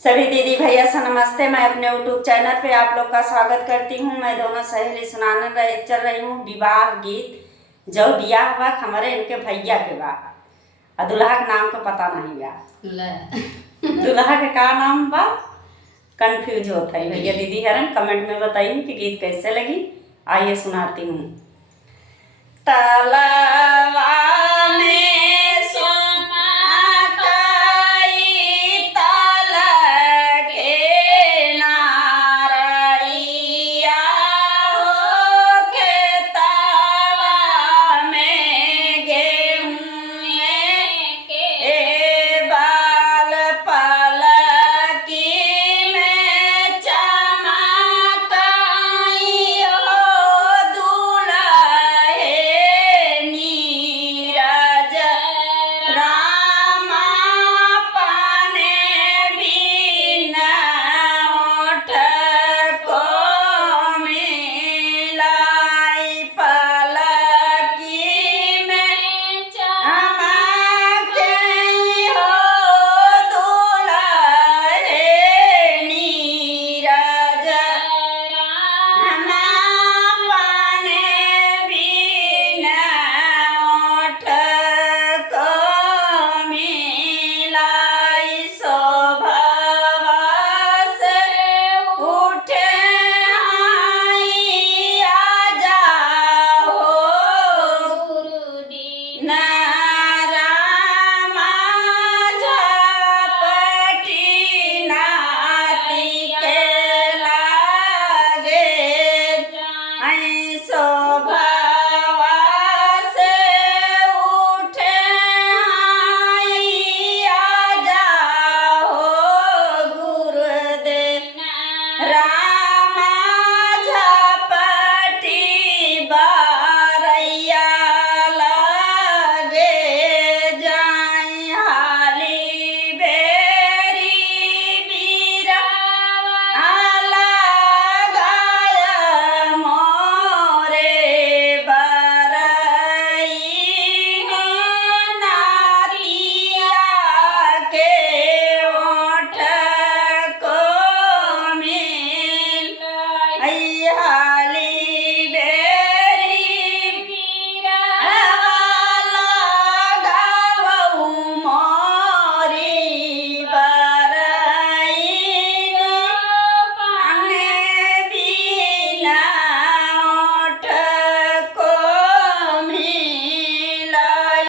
सभी दीदी भैया से नमस्ते। मैं अपने यूट्यूब चैनल पे आप लोग का स्वागत करती हूँ। मैं दोनों सहेली सुनाने चल रही हूँ विवाह गीत। जो बियाह हुआ हमारे इनके भैया के बा और दुल्हा के नाम को पता नहीं बा। दुल्हा के का नाम बा कंफ्यूज होता है। भैया दीदी हरन कमेंट में बताइए कि गीत कैसे लगी। आइए सुनाती हूँ। तलवा में